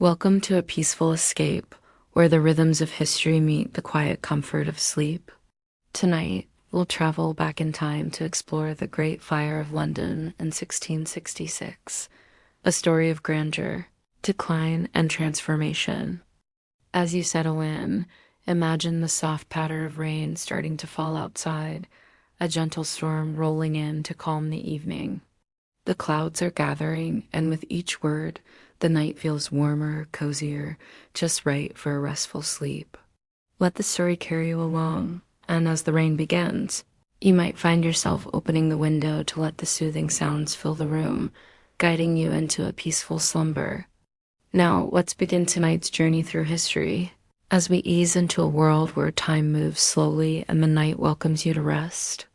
Welcome to a peaceful escape where the rhythms of history meet the quiet comfort of sleep. Tonight, we'll travel back in time to explore the Great Fire of London in 1666, a story of grandeur, decline, and transformation. As you settle in, imagine the soft patter of rain starting to fall outside, a gentle storm rolling in to calm the evening. The clouds are gathering, and with each word, the night feels warmer, cozier, just right for a restful sleep. Let the story carry you along, and as the rain begins, you might find yourself opening the window to let the soothing sounds fill the room, guiding you into a peaceful slumber. Now, let's begin tonight's journey through history, as we ease into a world where time moves slowly and the night welcomes you to rest.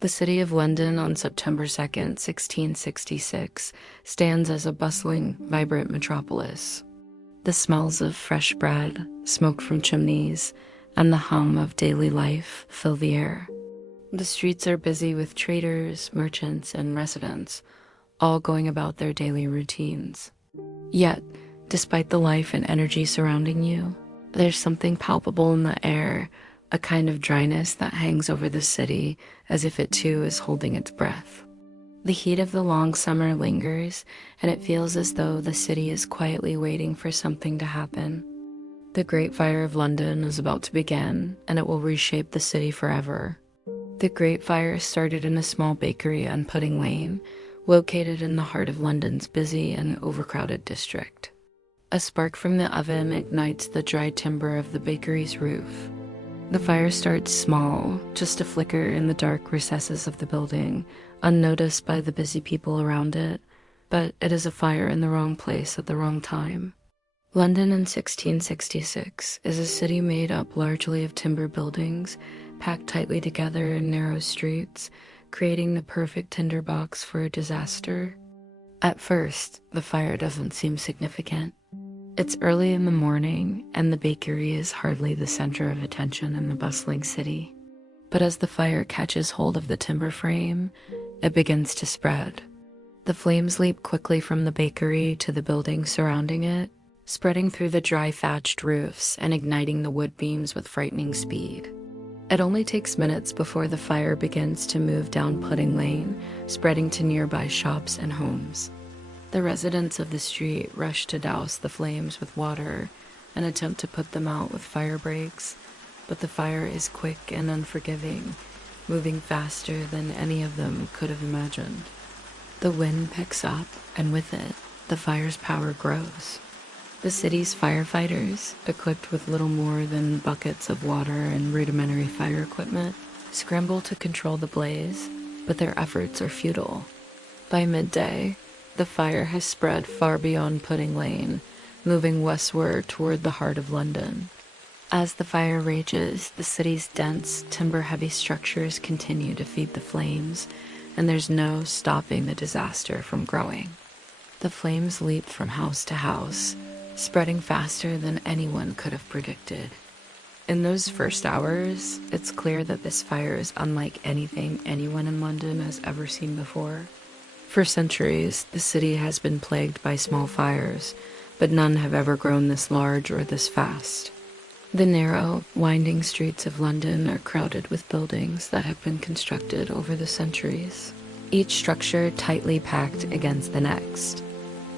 The city of London on September 2nd, 1666, stands as a bustling, vibrant metropolis. The smells of fresh bread, smoke from chimneys, and the hum of daily life fill the air. The streets are busy with traders, merchants, and residents, all going about their daily routines. Yet, despite the life and energy surrounding you, there's something palpable in the air, a kind of dryness that hangs over the city as if it too is holding its breath. The heat of the long summer lingers, and it feels as though the city is quietly waiting for something to happen. The Great Fire of London is about to begin, and it will reshape the city forever. The Great Fire started in a small bakery on Pudding Lane, located in the heart of London's busy and overcrowded district. A spark from the oven ignites the dry timber of the bakery's roof. The fire starts small, just a flicker in the dark recesses of the building, unnoticed by the busy people around it, but it is a fire in the wrong place at the wrong time. London in 1666 is a city made up largely of timber buildings, packed tightly together in narrow streets, creating the perfect tinderbox for a disaster. At first, the fire doesn't seem significant. It's early in the morning, and the bakery is hardly the center of attention in the bustling city. But as the fire catches hold of the timber frame, it begins to spread. The flames leap quickly from the bakery to the buildings surrounding it, spreading through the dry thatched roofs and igniting the wood beams with frightening speed. It only takes minutes before the fire begins to move down Pudding Lane, spreading to nearby shops and homes. The residents of the street rush to douse the flames with water and attempt to put them out with fire breaks, but the fire is quick and unforgiving, moving faster than any of them could have imagined. The wind picks up, and with it, the fire's power grows. The city's firefighters, equipped with little more than buckets of water and rudimentary fire equipment, scramble to control the blaze, but their efforts are futile. By midday, the fire has spread far beyond Pudding Lane, moving westward toward the heart of London. As the fire rages, the city's dense, timber-heavy structures continue to feed the flames, and there's no stopping the disaster from growing. The flames leap from house to house, spreading faster than anyone could have predicted. In those first hours, it's clear that this fire is unlike anything anyone in London has ever seen before. For centuries, the city has been plagued by small fires, but none have ever grown this large or this fast. The narrow, winding streets of London are crowded with buildings that have been constructed over the centuries, each structure tightly packed against the next.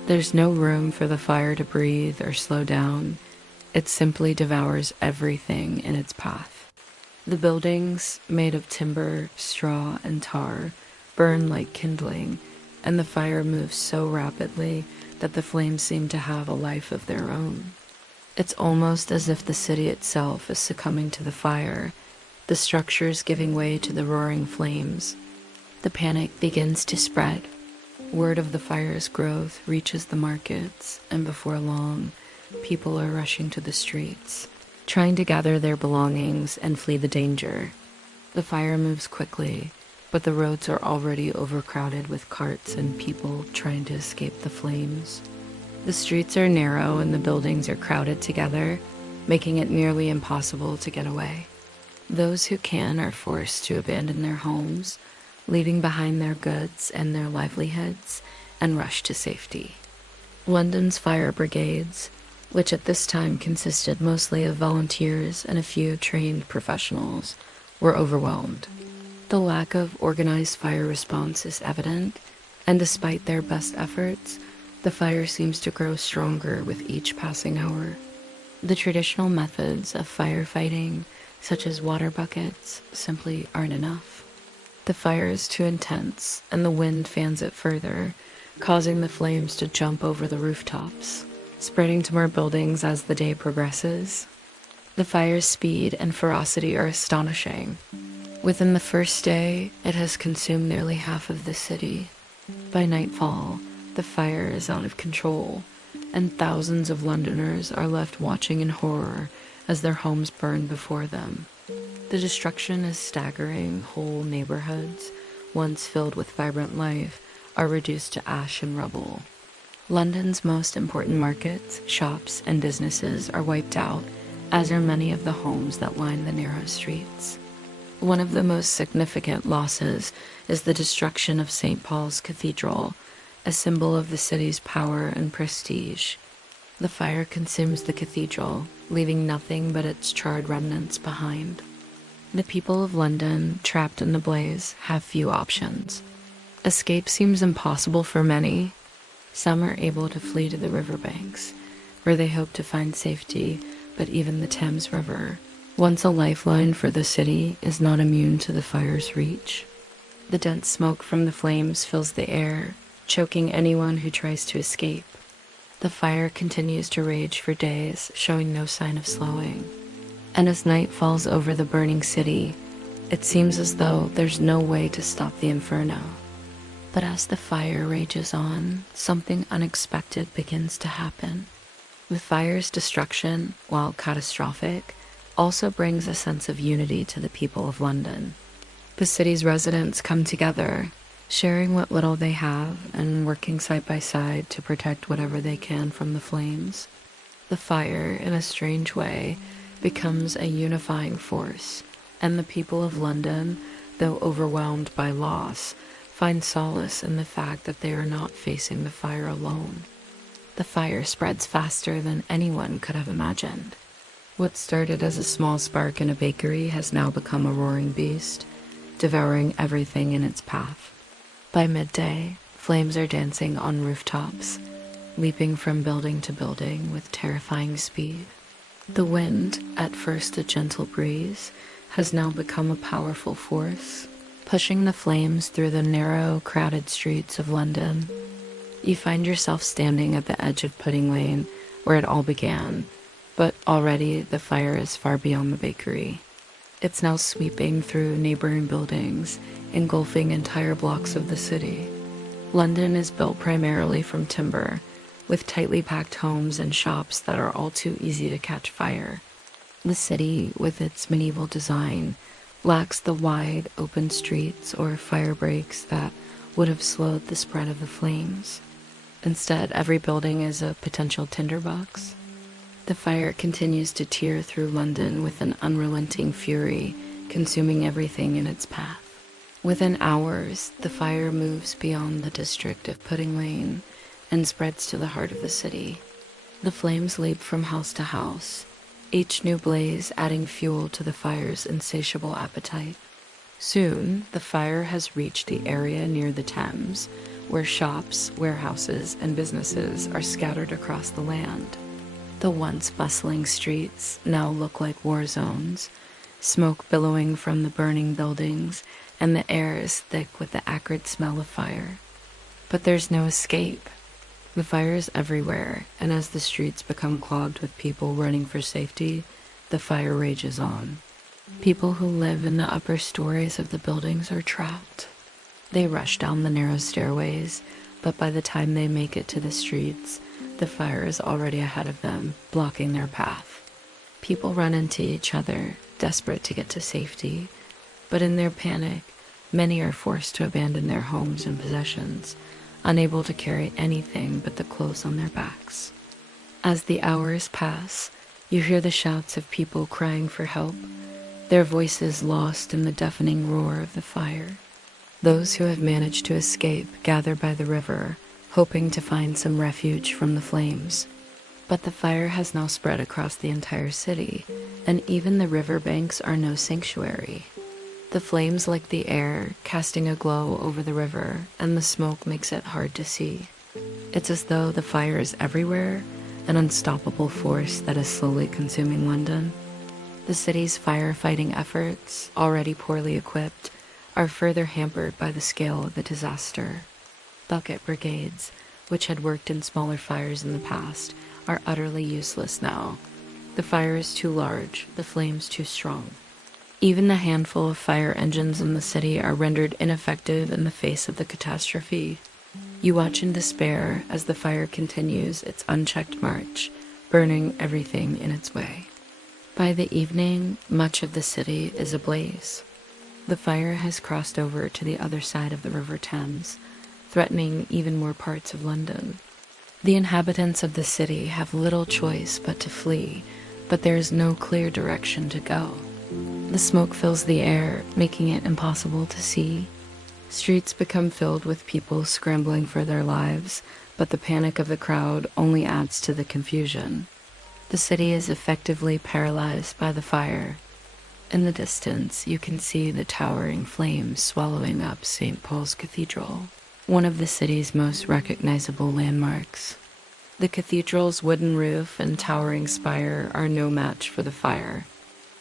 There's no room for the fire to breathe or slow down. It simply devours everything in its path. The buildings, made of timber, straw, and tar, burn like kindling, and the fire moves so rapidly that the flames seem to have a life of their own. It's almost as if the city itself is succumbing to the fire, the structures giving way to the roaring flames. The panic begins to spread. Word of the fire's growth reaches the markets, and before long, people are rushing to the streets, trying to gather their belongings and flee the danger. The fire moves quickly, but the roads are already overcrowded with carts and people trying to escape the flames. The streets are narrow and the buildings are crowded together, making it nearly impossible to get away. Those who can are forced to abandon their homes, leaving behind their goods and their livelihoods, and rush to safety. London's fire brigades, which at this time consisted mostly of volunteers and a few trained professionals, were overwhelmed. The lack of organized fire response is evident, and despite their best efforts, the fire seems to grow stronger with each passing hour. The traditional methods of firefighting, such as water buckets, simply aren't enough. The fire is too intense, and the wind fans it further, causing the flames to jump over the rooftops, spreading to more buildings as the day progresses. The fire's speed and ferocity are astonishing. Within the first day, it has consumed nearly half of the city. By nightfall, the fire is out of control, and thousands of Londoners are left watching in horror as their homes burn before them. The destruction is staggering. Whole neighborhoods, once filled with vibrant life, are reduced to ash and rubble. London's most important markets, shops, and businesses are wiped out, as are many of the homes that line the narrow streets. One of the most significant losses is the destruction of St. Paul's Cathedral, a symbol of the city's power and prestige. The fire consumes the cathedral, leaving nothing but its charred remnants behind. The people of London, trapped in the blaze, have few options. Escape seems impossible for many. Some are able to flee to the riverbanks, where they hope to find safety, but even the Thames River, once a lifeline for the city, is not immune to the fire's reach. The dense smoke from the flames fills the air, choking anyone who tries to escape. The fire continues to rage for days, showing no sign of slowing. And as night falls over the burning city, it seems as though there's no way to stop the inferno. But as the fire rages on, something unexpected begins to happen. The fire's destruction, while catastrophic, also brings a sense of unity to the people of London. The city's residents come together, sharing what little they have and working side by side to protect whatever they can from the flames. The fire, in a strange way, becomes a unifying force, and the people of London, though overwhelmed by loss, find solace in the fact that they are not facing the fire alone. The fire spreads faster than anyone could have imagined. What started as a small spark in a bakery has now become a roaring beast, devouring everything in its path. By midday, flames are dancing on rooftops, leaping from building to building with terrifying speed. The wind, at first a gentle breeze, has now become a powerful force, pushing the flames through the narrow, crowded streets of London. You find yourself standing at the edge of Pudding Lane, where it all began, but already the fire is far beyond the bakery. It's now sweeping through neighboring buildings, engulfing entire blocks of the city. London is built primarily from timber, with tightly packed homes and shops that are all too easy to catch fire. The city, with its medieval design, lacks the wide, open streets or fire breaks that would have slowed the spread of the flames. Instead, every building is a potential tinderbox. The fire continues to tear through London with an unrelenting fury, consuming everything in its path. Within hours, the fire moves beyond the district of Pudding Lane and spreads to the heart of the city. The flames leap from house to house, each new blaze adding fuel to the fire's insatiable appetite. Soon, the fire has reached the area near the Thames, where shops, warehouses, and businesses are scattered across the land. The once bustling streets now look like war zones, smoke billowing from the burning buildings, and the air is thick with the acrid smell of fire. But there's no escape. The fire is everywhere, and as the streets become clogged with people running for safety, the fire rages on. People who live in the upper stories of the buildings are trapped. They rush down the narrow stairways, but by the time they make it to the streets, the fire is already ahead of them, blocking their path. People run into each other, desperate to get to safety, but in their panic, many are forced to abandon their homes and possessions, unable to carry anything but the clothes on their backs. As the hours pass, you hear the shouts of people crying for help, their voices lost in the deafening roar of the fire. Those who have managed to escape gather by the river, hoping to find some refuge from the flames. But the fire has now spread across the entire city, and even the riverbanks are no sanctuary. The flames lick the air, casting a glow over the river, and the smoke makes it hard to see. It's as though the fire is everywhere, an unstoppable force that is slowly consuming London. The city's firefighting efforts, already poorly equipped, are further hampered by the scale of the disaster. Bucket brigades, which had worked in smaller fires in the past, are utterly useless now. The fire is too large, the flames too strong. Even the handful of fire engines in the city are rendered ineffective in the face of the catastrophe. You watch in despair as the fire continues its unchecked march, burning everything in its way. By the evening, much of the city is ablaze. The fire has crossed over to the other side of the River Thames, threatening even more parts of London. The inhabitants of the city have little choice but to flee, but there is no clear direction to go. The smoke fills the air, making it impossible to see. Streets become filled with people scrambling for their lives, but the panic of the crowd only adds to the confusion. The city is effectively paralyzed by the fire. In the distance, you can see the towering flames swallowing up St. Paul's Cathedral, one of the city's most recognizable landmarks. The cathedral's wooden roof and towering spire are no match for the fire.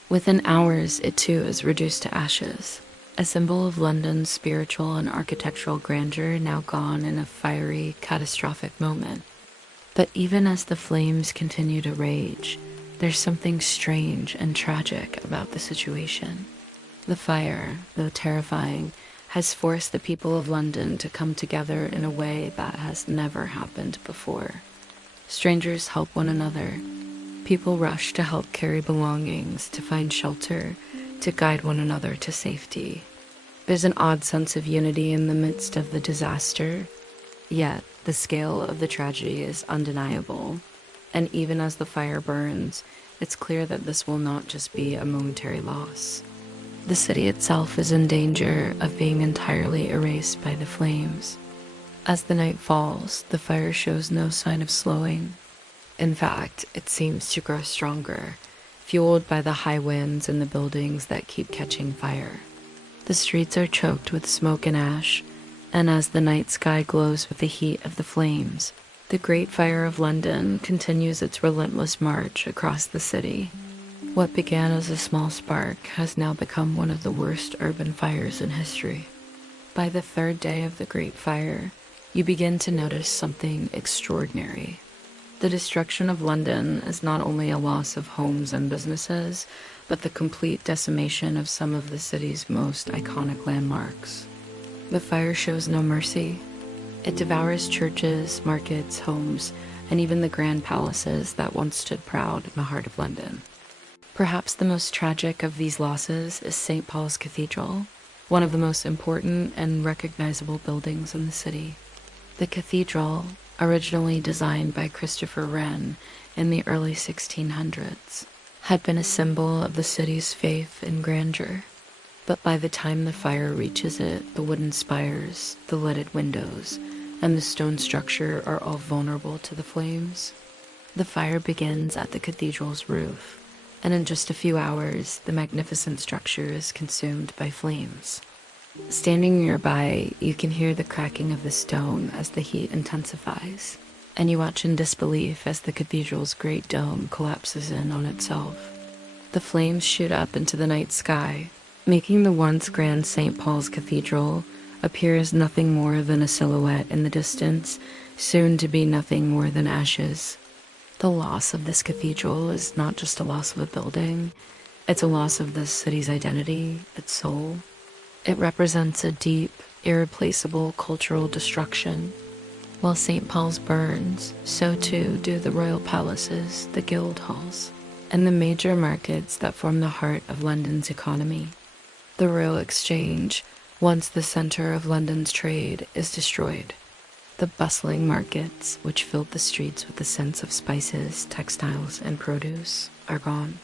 Within hours, it too is reduced to ashes, a symbol of London's spiritual and architectural grandeur now gone in a fiery, catastrophic moment. But even as the flames continue to rage, there's something strange and tragic about the situation. The fire, though terrifying, has forced the people of London to come together in a way that has never happened before. Strangers help one another. People rush to help carry belongings, to find shelter, to guide one another to safety. There's an odd sense of unity in the midst of the disaster, yet the scale of the tragedy is undeniable. And even as the fire burns, it's clear that this will not just be a momentary loss. The city itself is in danger of being entirely erased by the flames. As the night falls, the fire shows no sign of slowing. In fact, it seems to grow stronger, fueled by the high winds and the buildings that keep catching fire. The streets are choked with smoke and ash, and as the night sky glows with the heat of the flames, the Great Fire of London continues its relentless march across the city. What began as a small spark has now become one of the worst urban fires in history. By the third day of the Great Fire, you begin to notice something extraordinary. The destruction of London is not only a loss of homes and businesses, but the complete decimation of some of the city's most iconic landmarks. The fire shows no mercy. It devours churches, markets, homes, and even the grand palaces that once stood proud in the heart of London. Perhaps the most tragic of these losses is St. Paul's Cathedral, one of the most important and recognizable buildings in the city. The cathedral, originally designed by Christopher Wren in the early 1600s, had been a symbol of the city's faith and grandeur. But by the time the fire reaches it, the wooden spires, the leaded windows, and the stone structure are all vulnerable to the flames. The fire begins at the cathedral's roof, and in just a few hours, the magnificent structure is consumed by flames. Standing nearby, you can hear the cracking of the stone as the heat intensifies, and you watch in disbelief as the cathedral's great dome collapses in on itself. The flames shoot up into the night sky, making the once grand St. Paul's Cathedral appear as nothing more than a silhouette in the distance, soon to be nothing more than ashes. The loss of this cathedral is not just a loss of a building, it's a loss of the city's identity, its soul. It represents a deep, irreplaceable cultural destruction. While St. Paul's burns, so too do the royal palaces, the guild halls, and the major markets that form the heart of London's economy. The Royal Exchange, once the center of London's trade, is destroyed. The bustling markets, which filled the streets with the scents of spices, textiles, and produce, are gone.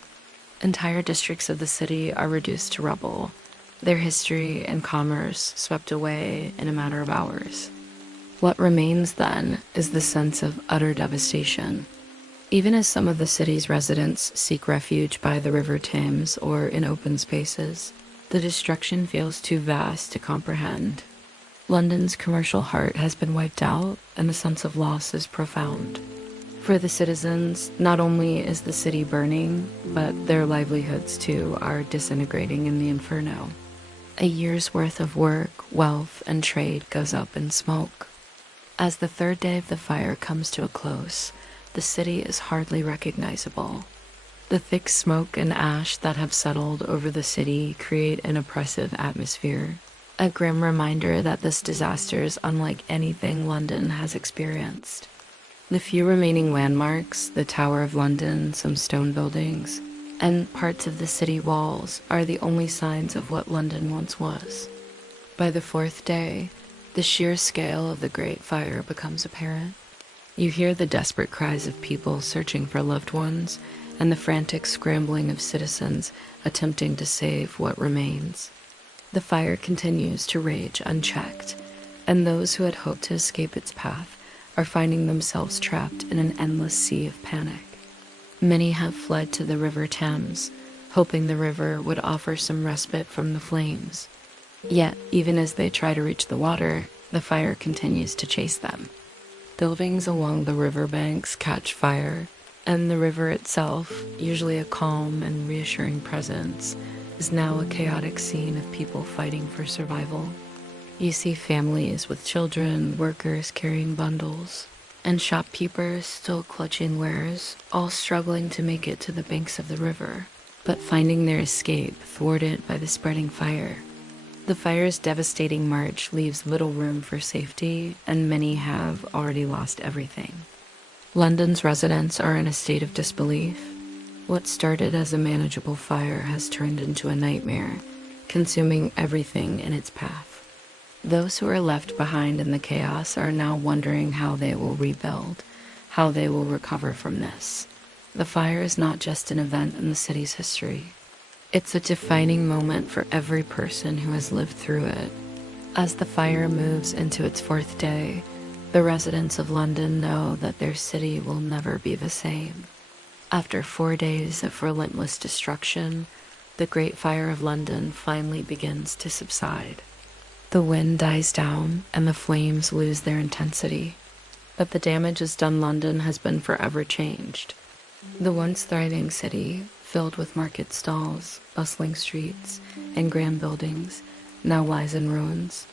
Entire districts of the city are reduced to rubble, their history and commerce swept away in a matter of hours. What remains then is the sense of utter devastation. Even as some of the city's residents seek refuge by the River Thames or in open spaces, the destruction feels too vast to comprehend. London's commercial heart has been wiped out, and the sense of loss is profound. For the citizens, not only is the city burning, but their livelihoods too are disintegrating in the inferno. A year's worth of work, wealth, and trade goes up in smoke. As the third day of the fire comes to a close, the city is hardly recognizable. The thick smoke and ash that have settled over the city create an oppressive atmosphere, a grim reminder that this disaster is unlike anything London has experienced. The few remaining landmarks, the Tower of London, some stone buildings, and parts of the city walls are the only signs of what London once was. By the fourth day, the sheer scale of the Great Fire becomes apparent. You hear the desperate cries of people searching for loved ones and the frantic scrambling of citizens attempting to save what remains. The fire continues to rage unchecked, and those who had hoped to escape its path are finding themselves trapped in an endless sea of panic. Many have fled to the River Thames, hoping the river would offer some respite from the flames. Yet, even as they try to reach the water, the fire continues to chase them. Buildings along the riverbanks catch fire, and the river itself, usually a calm and reassuring presence, is now a chaotic scene of people fighting for survival. You see families with children, workers carrying bundles, and shopkeepers still clutching wares, all struggling to make it to the banks of the river, but finding their escape thwarted by the spreading fire. The fire's devastating march leaves little room for safety, and many have already lost everything. London's residents are in a state of disbelief. What started as a manageable fire has turned into a nightmare, consuming everything in its path. Those who are left behind in the chaos are now wondering how they will rebuild, how they will recover from this. The fire is not just an event in the city's history. It's a defining moment for every person who has lived through it. As the fire moves into its fourth day, the residents of London know that their city will never be the same. After 4 days of relentless destruction, the Great Fire of London finally begins to subside. The wind dies down and the flames lose their intensity, but the damage done London has been forever changed. The once thriving city, filled with market stalls, bustling streets, and grand buildings, now lies in ruins.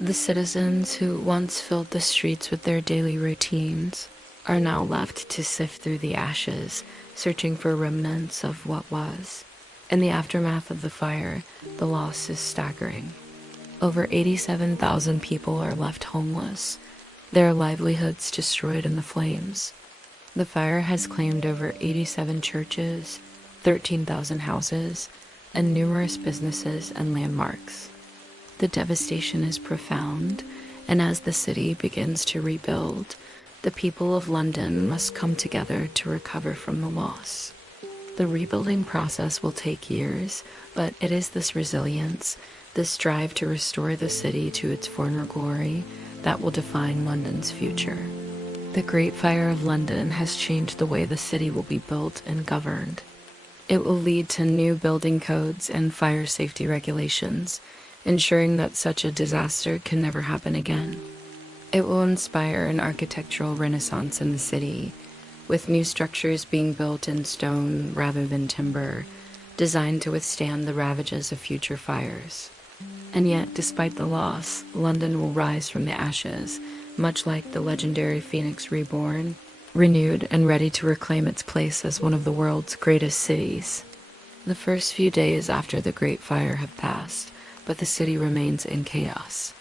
The citizens who once filled the streets with their daily routines are now left to sift through the ashes, searching for remnants of what was. In the aftermath of the fire, the loss is staggering. Over 87,000 people are left homeless, their livelihoods destroyed in the flames. The fire has claimed over 87 churches, 13,000 houses, and numerous businesses and landmarks. The devastation is profound, and as the city begins to rebuild, the people of London must come together to recover from the loss. The rebuilding process will take years, but it is this resilience, this drive to restore the city to its former glory, that will define London's future. The Great Fire of London has changed the way the city will be built and governed. It will lead to new building codes and fire safety regulations, ensuring that such a disaster can never happen again. It will inspire an architectural renaissance in the city, with new structures being built in stone rather than timber, designed to withstand the ravages of future fires. And yet, despite the loss, London will rise from the ashes, much like the legendary Phoenix reborn, renewed and ready to reclaim its place as one of the world's greatest cities. The first few days after the Great Fire have passed, but the city remains in chaos.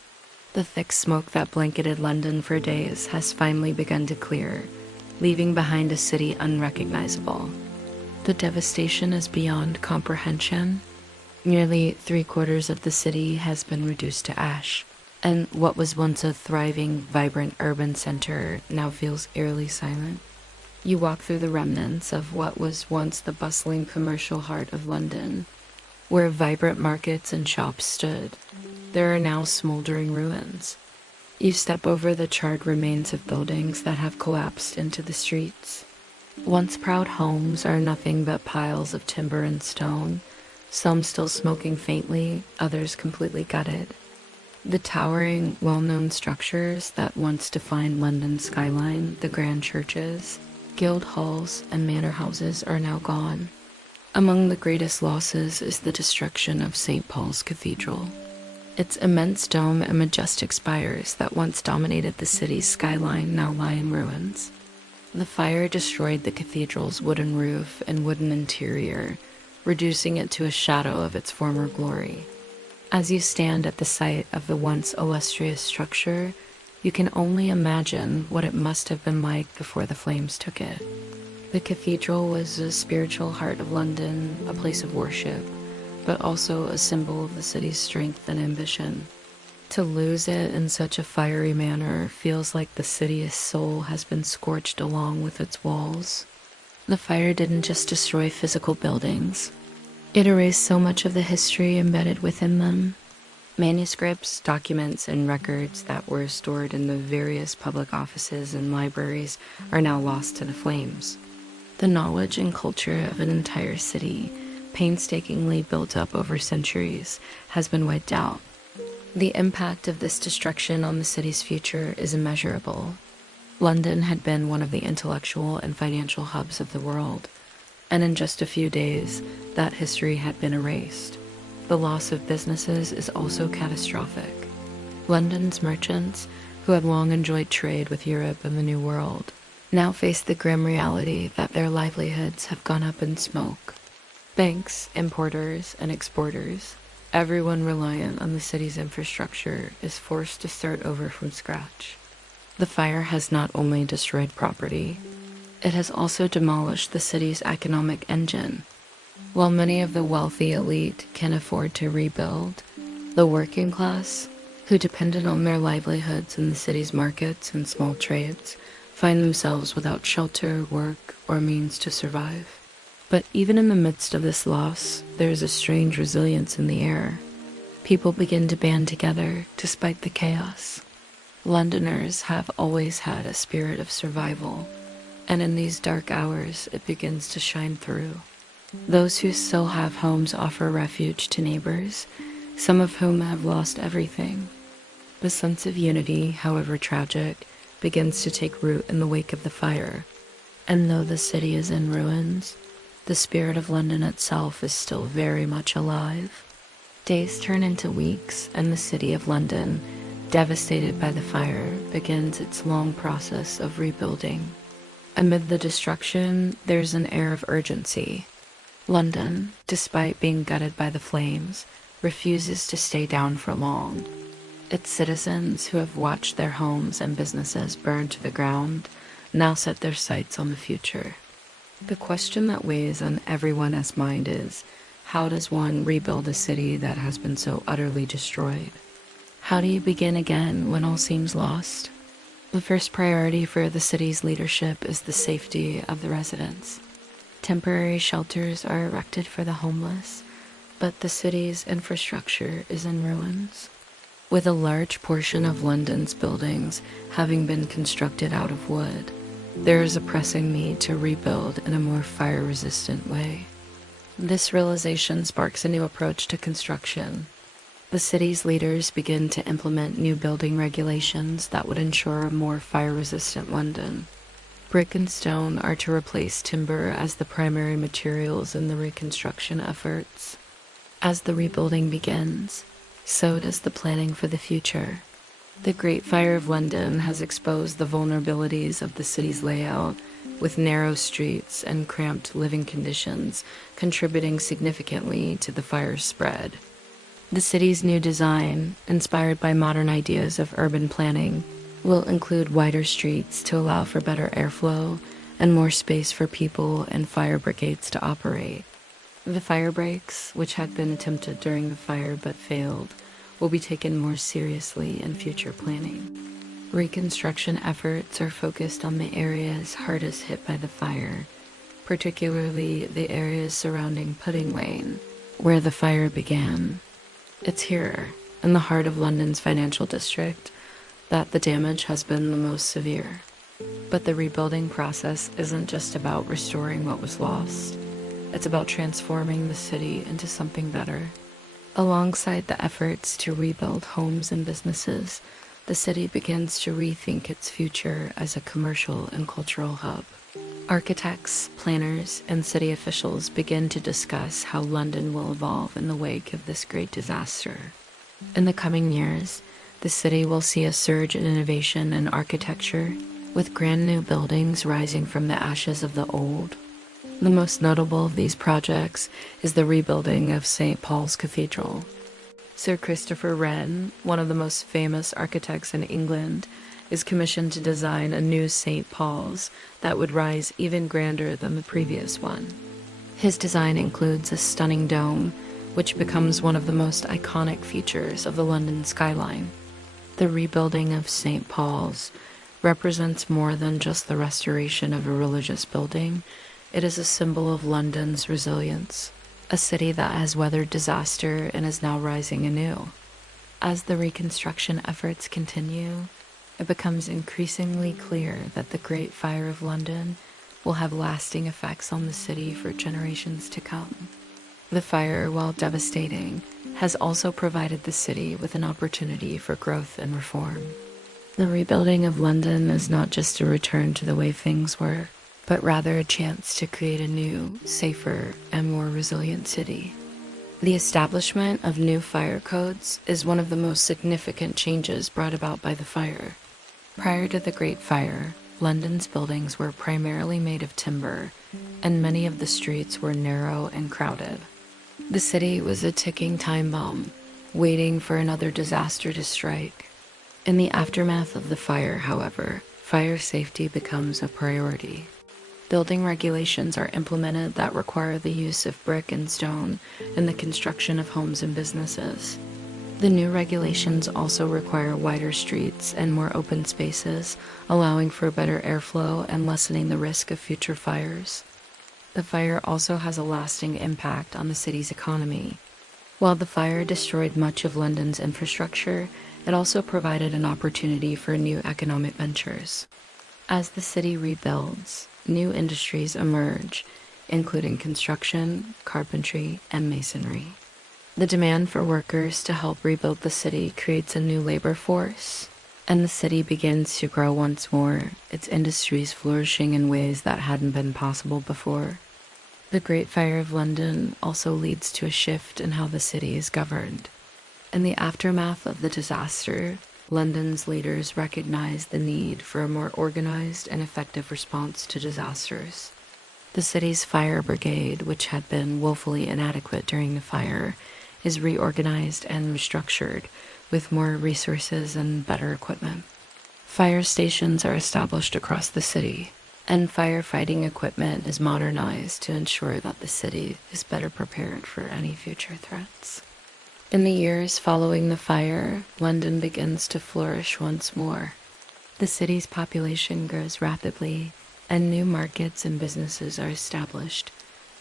The thick smoke that blanketed London for days has finally begun to clear, leaving behind a city unrecognizable. The devastation is beyond comprehension. Nearly 3/4 of the city has been reduced to ash, and what was once a thriving, vibrant urban center now feels eerily silent. You walk through the remnants of what was once the bustling commercial heart of London, where vibrant markets and shops stood. There are now smoldering ruins. You step over the charred remains of buildings that have collapsed into the streets. Once proud homes are nothing but piles of timber and stone, some still smoking faintly, others completely gutted. The towering, well-known structures that once defined London's skyline, the grand churches, guild halls, and manor houses are now gone. Among the greatest losses is the destruction of St. Paul's Cathedral. Its immense dome and majestic spires that once dominated the city's skyline now lie in ruins. The fire destroyed the cathedral's wooden roof and wooden interior, reducing it to a shadow of its former glory. As you stand at the site of the once illustrious structure, you can only imagine what it must have been like before the flames took it. The cathedral was the spiritual heart of London, a place of worship, but also a symbol of the city's strength and ambition. To lose it in such a fiery manner feels like the city's soul has been scorched along with its walls. The fire didn't just destroy physical buildings. It erased so much of the history embedded within them. Manuscripts, documents, and records that were stored in the various public offices and libraries are now lost to the flames. The knowledge and culture of an entire city, painstakingly built up over centuries, has been wiped out. The impact of this destruction on the city's future is immeasurable. London had been one of the intellectual and financial hubs of the world, and in just a few days, that history had been erased. The loss of businesses is also catastrophic. London's merchants, who had long enjoyed trade with Europe and the New World, now face the grim reality that their livelihoods have gone up in smoke. Banks, importers, and exporters, everyone reliant on the city's infrastructure, is forced to start over from scratch. The fire has not only destroyed property, it has also demolished the city's economic engine. While many of the wealthy elite can afford to rebuild, the working class, who depended on their livelihoods in the city's markets and small trades, find themselves without shelter, work, or means to survive. But even in the midst of this loss, there is a strange resilience in the air. People begin to band together despite the chaos. Londoners have always had a spirit of survival, and in these dark hours it begins to shine through. Those who still have homes offer refuge to neighbors, some of whom have lost everything. The sense of unity, however tragic, begins to take root in the wake of the fire, and though the city is in ruins, the spirit of London itself is still very much alive. Days turn into weeks, and the city of London, devastated by the fire, begins its long process of rebuilding. Amid the destruction, there's an air of urgency. London, despite being gutted by the flames, refuses to stay down for long. Its citizens, who have watched their homes and businesses burn to the ground, now set their sights on the future. The question that weighs on everyone's mind is, how does one rebuild a city that has been so utterly destroyed? How do you begin again when all seems lost? The first priority for the city's leadership is the safety of the residents. Temporary shelters are erected for the homeless, but the city's infrastructure is in ruins. With a large portion of London's buildings having been constructed out of wood, there is a pressing need to rebuild in a more fire-resistant way. This realization sparks a new approach to construction. The city's leaders begin to implement new building regulations that would ensure a more fire-resistant London. Brick and stone are to replace timber as the primary materials in the reconstruction efforts. As the rebuilding begins, so does the planning for the future. The Great Fire of London has exposed the vulnerabilities of the city's layout, with narrow streets and cramped living conditions contributing significantly to the fire's spread. The city's new design, inspired by modern ideas of urban planning, will include wider streets to allow for better airflow and more space for people and fire brigades to operate. The fire breaks, which had been attempted during the fire but failed, will be taken more seriously in future planning. Reconstruction efforts are focused on the areas hardest hit by the fire, particularly the areas surrounding Pudding Lane, where the fire began. It's here, in the heart of London's financial district, that the damage has been the most severe. But the rebuilding process isn't just about restoring what was lost. It's about transforming the city into something better. Alongside the efforts to rebuild homes and businesses, the city begins to rethink its future as a commercial and cultural hub. Architects, planners, and city officials begin to discuss how London will evolve in the wake of this great disaster. In the coming years, the city will see a surge in innovation and architecture, with grand new buildings rising from the ashes of the old. The most notable of these projects is the rebuilding of St. Paul's Cathedral. Sir Christopher Wren, one of the most famous architects in England, is commissioned to design a new St. Paul's that would rise even grander than the previous one. His design includes a stunning dome, which becomes one of the most iconic features of the London skyline. The rebuilding of St. Paul's represents more than just the restoration of a religious building. It is a symbol of London's resilience, a city that has weathered disaster and is now rising anew. As the reconstruction efforts continue, it becomes increasingly clear that the Great Fire of London will have lasting effects on the city for generations to come. The fire, while devastating, has also provided the city with an opportunity for growth and reform. The rebuilding of London is not just a return to the way things were, but rather a chance to create a new, safer, and more resilient city. The establishment of new fire codes is one of the most significant changes brought about by the fire. Prior to the Great Fire, London's buildings were primarily made of timber, and many of the streets were narrow and crowded. The city was a ticking time bomb, waiting for another disaster to strike. In the aftermath of the fire, however, fire safety becomes a priority. Building regulations are implemented that require the use of brick and stone in the construction of homes and businesses. The new regulations also require wider streets and more open spaces, allowing for better airflow and lessening the risk of future fires. The fire also has a lasting impact on the city's economy. While the fire destroyed much of London's infrastructure, it also provided an opportunity for new economic ventures. As the city rebuilds, new industries emerge, including construction, carpentry, and masonry. The demand for workers to help rebuild the city creates a new labor force, and the city begins to grow once more, its industries flourishing in ways that hadn't been possible before. The Great Fire of London also leads to a shift in how the city is governed. In the aftermath of the disaster, London's leaders recognized the need for a more organized and effective response to disasters. The city's fire brigade, which had been woefully inadequate during the fire, is reorganized and restructured with more resources and better equipment. Fire stations are established across the city, and firefighting equipment is modernized to ensure that the city is better prepared for any future threats. In the years following the fire, London begins to flourish once more. The city's population grows rapidly, and new markets and businesses are established,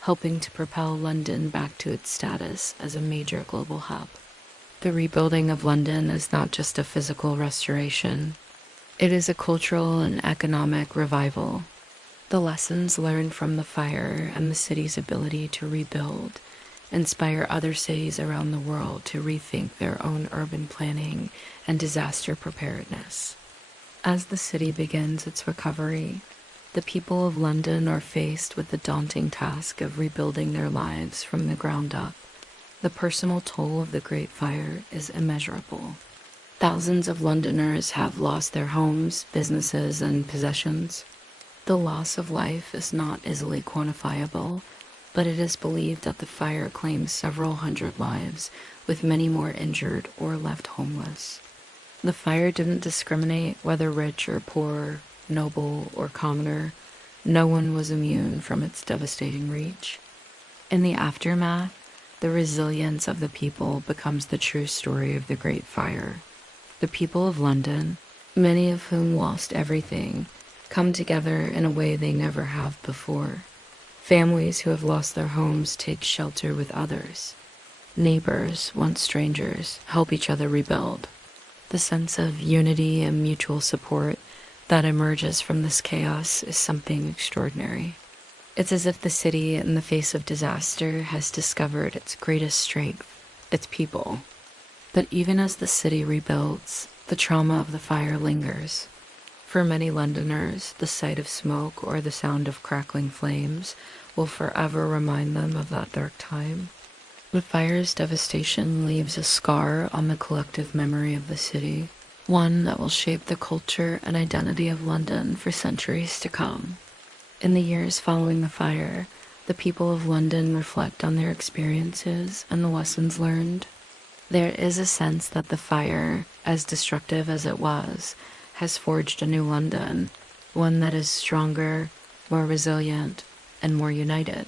helping to propel London back to its status as a major global hub. The rebuilding of London is not just a physical restoration. It is a cultural and economic revival. The lessons learned from the fire and the city's ability to rebuild inspire other cities around the world to rethink their own urban planning and disaster preparedness. As the city begins its recovery, the people of London are faced with the daunting task of rebuilding their lives from the ground up. The personal toll of the Great Fire is immeasurable. Thousands of Londoners have lost their homes, businesses, and possessions. The loss of life is not easily quantifiable, but it is believed that the fire claimed several hundred lives, with many more injured or left homeless. The fire didn't discriminate whether rich or poor, noble or commoner. No one was immune from its devastating reach. In the aftermath, the resilience of the people becomes the true story of the Great Fire. The people of London, many of whom lost everything, come together in a way they never have before. Families who have lost their homes take shelter with others. Neighbors, once strangers, help each other rebuild. The sense of unity and mutual support that emerges from this chaos is something extraordinary. It's as if the city, in the face of disaster, has discovered its greatest strength, its people. But even as the city rebuilds, the trauma of the fire lingers. For many Londoners, the sight of smoke or the sound of crackling flames will forever remind them of that dark time. The fire's devastation leaves a scar on the collective memory of the city, one that will shape the culture and identity of London for centuries to come. In the years following the fire, the people of London reflect on their experiences and the lessons learned. There is a sense that the fire, as destructive as it was, has forged a new London, one that is stronger, more resilient, and more united.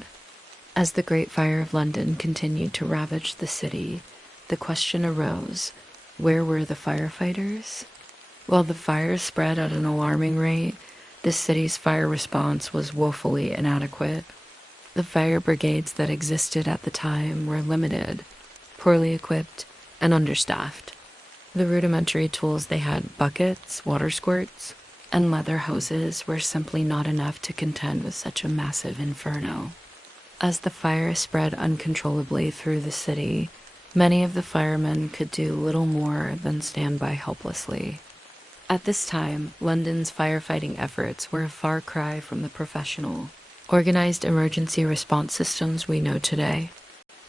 As the Great Fire of London continued to ravage the city, the question arose, where were the firefighters? While the fire spread at an alarming rate, the city's fire response was woefully inadequate. The fire brigades that existed at the time were limited, poorly equipped, and understaffed. The rudimentary tools they had, buckets, water squirts, and leather hoses, were simply not enough to contend with such a massive inferno. As the fire spread uncontrollably through the city, many of the firemen could do little more than stand by helplessly. At this time, London's firefighting efforts were a far cry from the professional, organized emergency response systems we know today.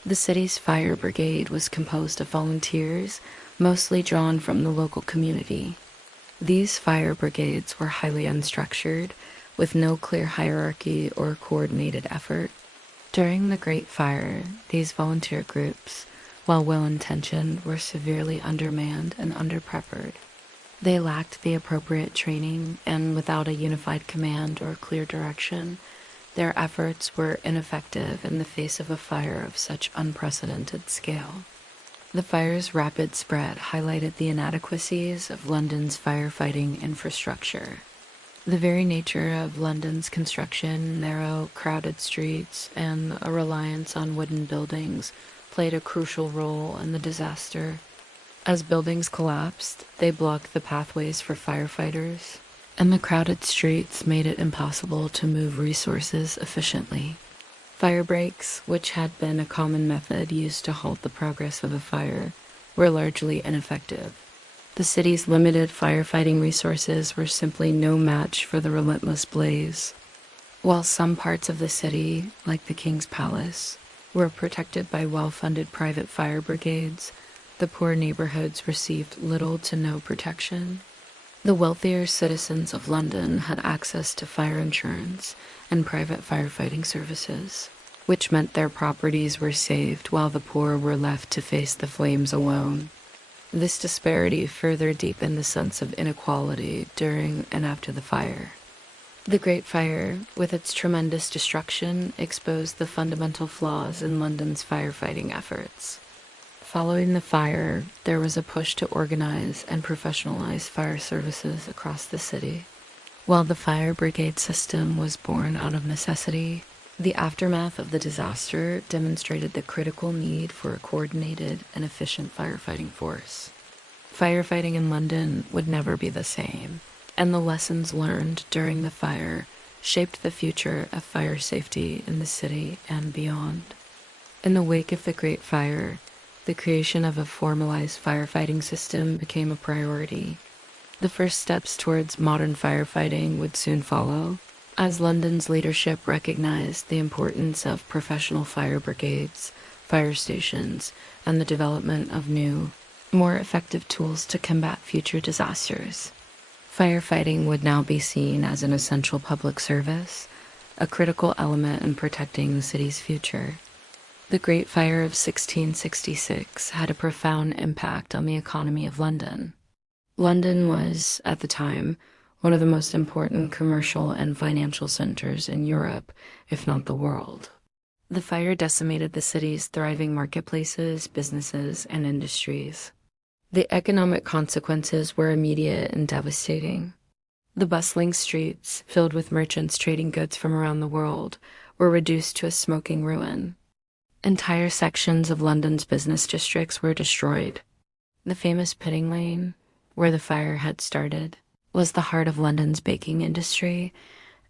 The city's fire brigade was composed of volunteers, mostly drawn from the local community. These fire brigades were highly unstructured, with no clear hierarchy or coordinated effort. During the Great Fire, these volunteer groups, while well-intentioned, were severely undermanned and underprepared. They lacked the appropriate training, and without a unified command or clear direction, their efforts were ineffective in the face of a fire of such unprecedented scale. The fire's rapid spread highlighted the inadequacies of London's firefighting infrastructure. The very nature of London's construction, narrow, crowded streets, and a reliance on wooden buildings played a crucial role in the disaster. As buildings collapsed, they blocked the pathways for firefighters, and the crowded streets made it impossible to move resources efficiently. Fire breaks, which had been a common method used to halt the progress of a fire, were largely ineffective. The city's limited firefighting resources were simply no match for the relentless blaze. While some parts of the city, like the King's Palace, were protected by well-funded private fire brigades, the poor neighborhoods received little to no protection. The wealthier citizens of London had access to fire insurance and private firefighting services, which meant their properties were saved while the poor were left to face the flames alone. This disparity further deepened the sense of inequality during and after the fire. The Great Fire, with its tremendous destruction, exposed the fundamental flaws in London's firefighting efforts. Following the fire, there was a push to organize and professionalize fire services across the city. While the fire brigade system was born out of necessity, the aftermath of the disaster demonstrated the critical need for a coordinated and efficient firefighting force. Firefighting in London would never be the same, and the lessons learned during the fire shaped the future of fire safety in the city and beyond. In the wake of the Great Fire, the creation of a formalized firefighting system became a priority. The first steps towards modern firefighting would soon follow, as London's leadership recognized the importance of professional fire brigades, fire stations, and the development of new, more effective tools to combat future disasters. Firefighting would now be seen as an essential public service, a critical element in protecting the city's future. The Great Fire of 1666 had a profound impact on the economy of London. London was, at the time, one of the most important commercial and financial centers in Europe, if not the world. The fire decimated the city's thriving marketplaces, businesses, and industries. The economic consequences were immediate and devastating. The bustling streets, filled with merchants trading goods from around the world, were reduced to a smoking ruin. Entire sections of London's business districts were destroyed. The famous Pitting Lane, where the fire had started, was the heart of London's baking industry,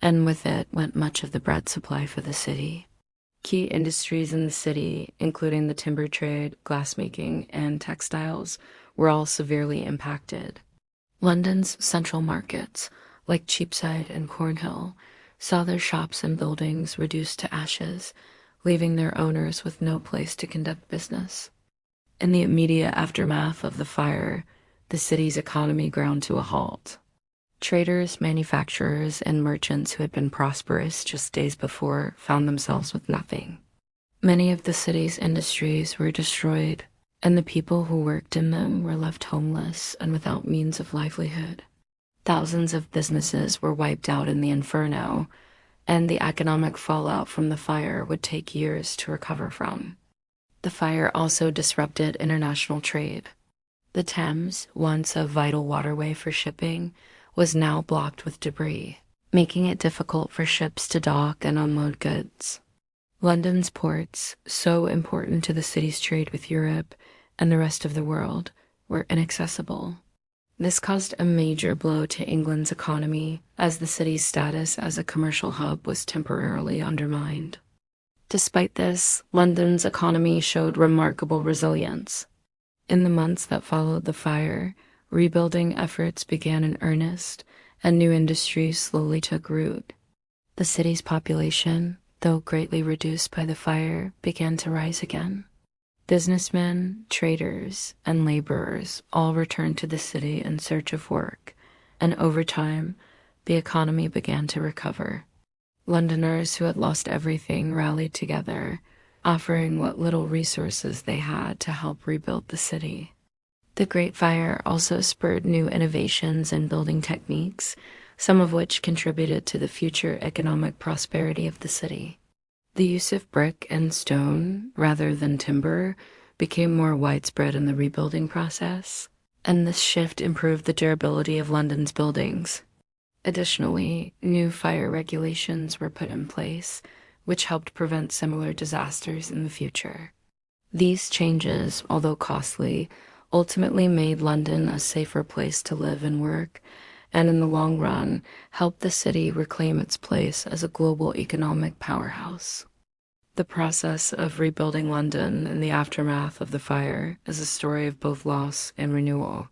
and with it went much of the bread supply for the city. Key industries in the city, including the timber trade, glassmaking, and textiles, were all severely impacted. London's central markets, like Cheapside and Cornhill, saw their shops and buildings reduced to ashes, leaving their owners with no place to conduct business. In the immediate aftermath of the fire, the city's economy ground to a halt. Traders, manufacturers, and merchants who had been prosperous just days before found themselves with nothing. Many of the city's industries were destroyed, and the people who worked in them were left homeless and without means of livelihood. Thousands of businesses were wiped out in the inferno, and the economic fallout from the fire would take years to recover from. The fire also disrupted international trade. The Thames, once a vital waterway for shipping, was now blocked with debris, making it difficult for ships to dock and unload goods. London's ports, so important to the city's trade with Europe and the rest of the world, were inaccessible. This caused a major blow to England's economy, as the city's status as a commercial hub was temporarily undermined. Despite this, London's economy showed remarkable resilience. In the months that followed the fire, rebuilding efforts began in earnest, and new industries slowly took root. The city's population, though greatly reduced by the fire, began to rise again. Businessmen, traders, and laborers all returned to the city in search of work, and over time, the economy began to recover. Londoners who had lost everything rallied together, offering what little resources they had to help rebuild the city. The Great Fire also spurred new innovations in building techniques, some of which contributed to the future economic prosperity of the city. The use of brick and stone, rather than timber, became more widespread in the rebuilding process, and this shift improved the durability of London's buildings. Additionally, new fire regulations were put in place, which helped prevent similar disasters in the future. These changes, although costly, ultimately made London a safer place to live and work, and in the long run, helped the city reclaim its place as a global economic powerhouse. The process of rebuilding London in the aftermath of the fire is a story of both loss and renewal.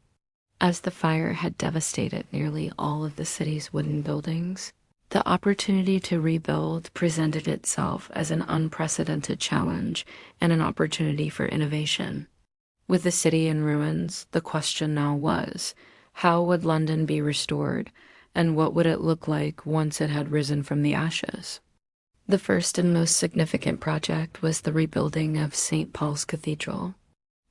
As the fire had devastated nearly all of the city's wooden buildings, the opportunity to rebuild presented itself as an unprecedented challenge and an opportunity for innovation. With the city in ruins, the question now was, how would London be restored, and what would it look like once it had risen from the ashes? The first and most significant project was the rebuilding of St. Paul's Cathedral.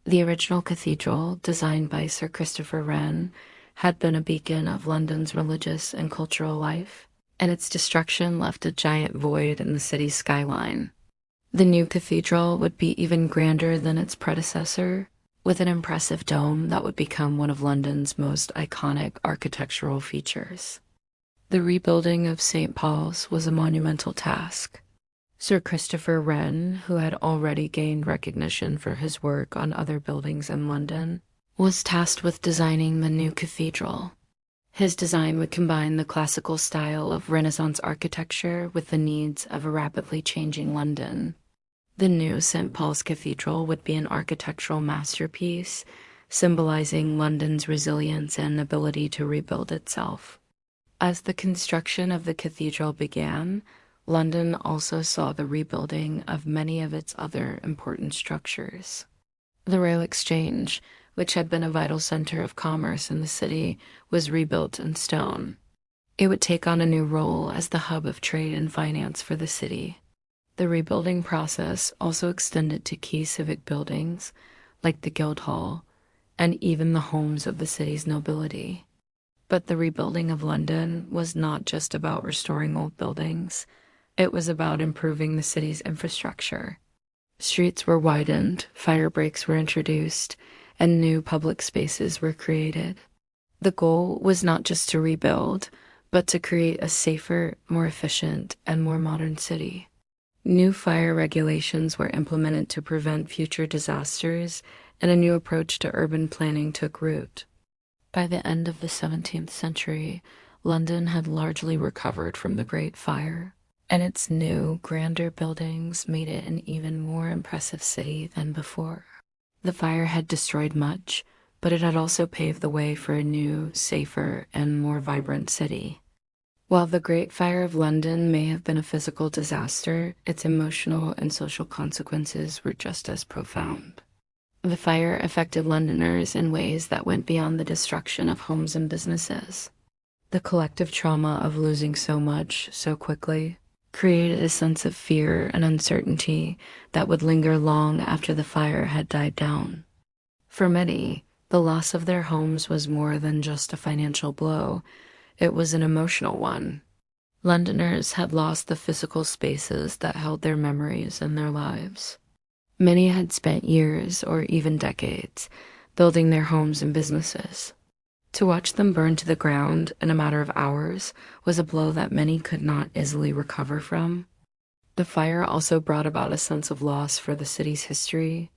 The original cathedral, designed by Sir Christopher Wren, had been a beacon of London's religious and cultural life, and its destruction left a giant void in the city's skyline. The new cathedral would be even grander than its predecessor, with an impressive dome that would become one of London's most iconic architectural features. The rebuilding of St. Paul's was a monumental task. Sir Christopher Wren, who had already gained recognition for his work on other buildings in London, was tasked with designing the new cathedral. His design would combine the classical style of Renaissance architecture with the needs of a rapidly changing London. The new St. Paul's Cathedral would be an architectural masterpiece, symbolizing London's resilience and ability to rebuild itself. As the construction of the cathedral began, London also saw the rebuilding of many of its other important structures. The Rail Exchange, which had been a vital center of commerce in the city, was rebuilt in stone. It would take on a new role as the hub of trade and finance for the city. The rebuilding process also extended to key civic buildings, like the Guildhall, and even the homes of the city's nobility. But the rebuilding of London was not just about restoring old buildings. It was about improving the city's infrastructure. Streets were widened, fire breaks were introduced, and new public spaces were created. The goal was not just to rebuild, but to create a safer, more efficient, and more modern city. New fire regulations were implemented to prevent future disasters, and a new approach to urban planning took root. By the end of the 17th century, London had largely recovered from the Great Fire, and its new, grander buildings made it an even more impressive city than before. The fire had destroyed much, but it had also paved the way for a new, safer, and more vibrant city. While the Great Fire of London may have been a physical disaster, its emotional and social consequences were just as profound. The fire affected Londoners in ways that went beyond the destruction of homes and businesses. The collective trauma of losing so much so quickly created a sense of fear and uncertainty that would linger long after the fire had died down. For many, the loss of their homes was more than just a financial blow, it was an emotional one. Londoners had lost the physical spaces that held their memories and their lives. Many had spent years or even decades building their homes and businesses. To watch them burn to the ground in a matter of hours was a blow that many could not easily recover from. The fire also brought about a sense of loss for the city's history.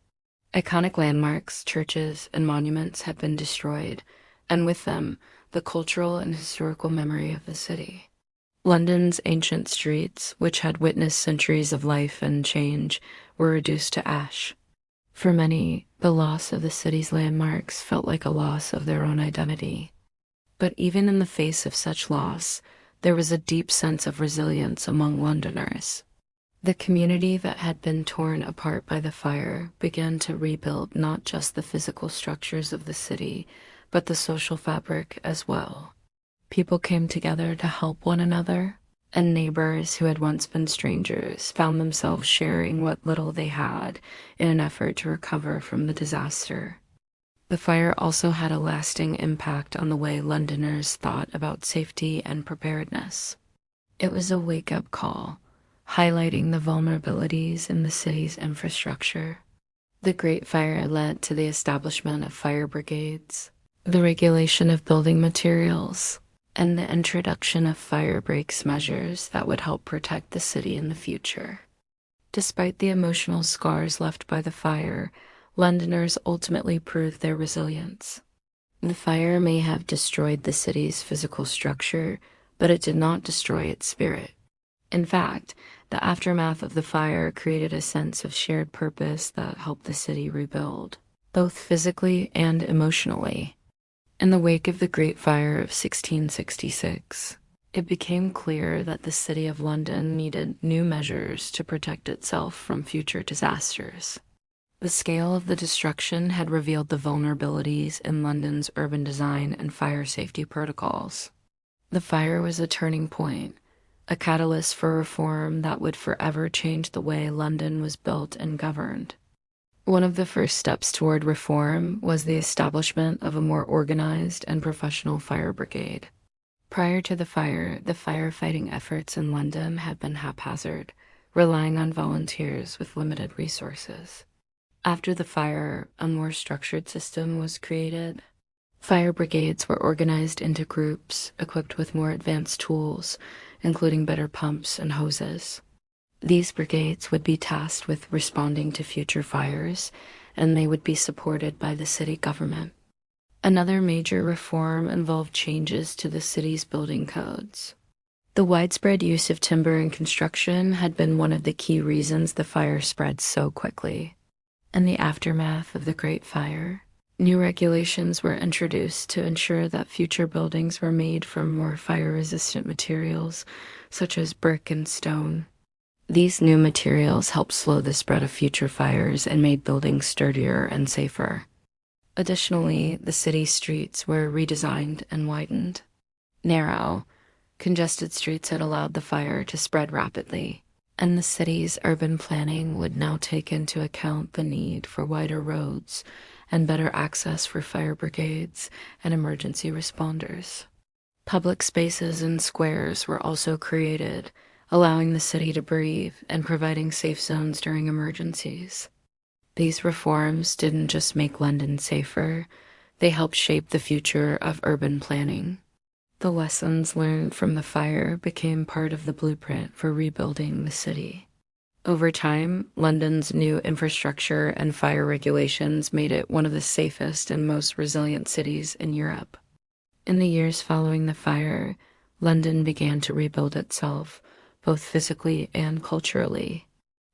Iconic landmarks, churches, and monuments had been destroyed, and with them, the cultural and historical memory of the city. London's ancient streets, which had witnessed centuries of life and change, were reduced to ash. For many, the loss of the city's landmarks felt like a loss of their own identity. But even in the face of such loss, there was a deep sense of resilience among Londoners. The community that had been torn apart by the fire began to rebuild not just the physical structures of the city, but the social fabric as well. People came together to help one another, and neighbors who had once been strangers found themselves sharing what little they had in an effort to recover from the disaster. The fire also had a lasting impact on the way Londoners thought about safety and preparedness. It was a wake-up call, highlighting the vulnerabilities in the city's infrastructure. The Great Fire led to the establishment of fire brigades, the regulation of building materials, and the introduction of fire breaks measures that would help protect the city in the future. Despite the emotional scars left by the fire, Londoners ultimately proved their resilience. The fire may have destroyed the city's physical structure, but it did not destroy its spirit. In fact, the aftermath of the fire created a sense of shared purpose that helped the city rebuild, both physically and emotionally. In the wake of the Great Fire of 1666, it became clear that the City of London needed new measures to protect itself from future disasters. The scale of the destruction had revealed the vulnerabilities in London's urban design and fire safety protocols. The fire was a turning point, a catalyst for reform that would forever change the way London was built and governed. One of the first steps toward reform was the establishment of a more organized and professional fire brigade. Prior to the fire, the firefighting efforts in London had been haphazard, relying on volunteers with limited resources. After the fire, a more structured system was created. Fire brigades were organized into groups, equipped with more advanced tools, including better pumps and hoses. These brigades would be tasked with responding to future fires, and they would be supported by the city government. Another major reform involved changes to the city's building codes. The widespread use of timber in construction had been one of the key reasons the fire spread so quickly. In the aftermath of the Great Fire, new regulations were introduced to ensure that future buildings were made from more fire-resistant materials, such as brick and stone. These new materials helped slow the spread of future fires and made buildings sturdier and safer. Additionally, the city's streets were redesigned and widened. Narrow, congested streets had allowed the fire to spread rapidly, and the city's urban planning would now take into account the need for wider roads and better access for fire brigades and emergency responders. Public spaces and squares were also created, allowing the city to breathe and providing safe zones during emergencies. These reforms didn't just make London safer, they helped shape the future of urban planning. The lessons learned from the fire became part of the blueprint for rebuilding the city. Over time, London's new infrastructure and fire regulations made it one of the safest and most resilient cities in Europe. In the years following the fire, London began to rebuild itself, both physically and culturally.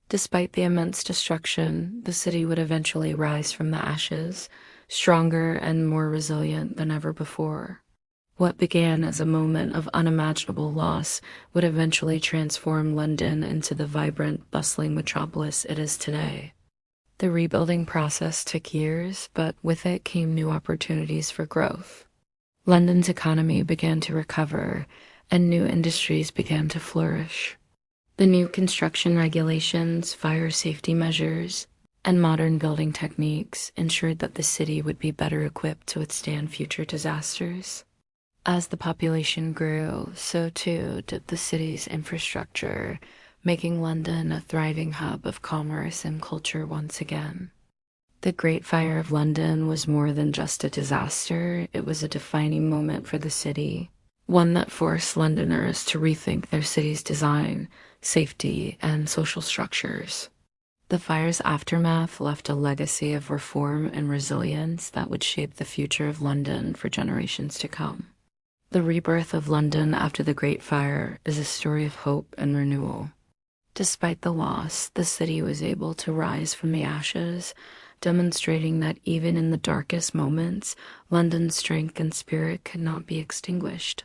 Despite the immense destruction, the city would eventually rise from the ashes, stronger and more resilient than ever before. What began as a moment of unimaginable loss would eventually transform London into the vibrant, bustling metropolis it is today. The rebuilding process took years, but with it came new opportunities for growth. London's economy began to recover, and new industries began to flourish. The new construction regulations, fire safety measures, and modern building techniques ensured that the city would be better equipped to withstand future disasters. As the population grew, so too did the city's infrastructure, making London a thriving hub of commerce and culture once again. The Great Fire of London was more than just a disaster, it was a defining moment for the city, one that forced Londoners to rethink their city's design, safety, and social structures. The fire's aftermath left a legacy of reform and resilience that would shape the future of London for generations to come. The rebirth of London after the Great Fire is a story of hope and renewal. Despite the loss, the city was able to rise from the ashes, demonstrating that even in the darkest moments, London's strength and spirit could not be extinguished.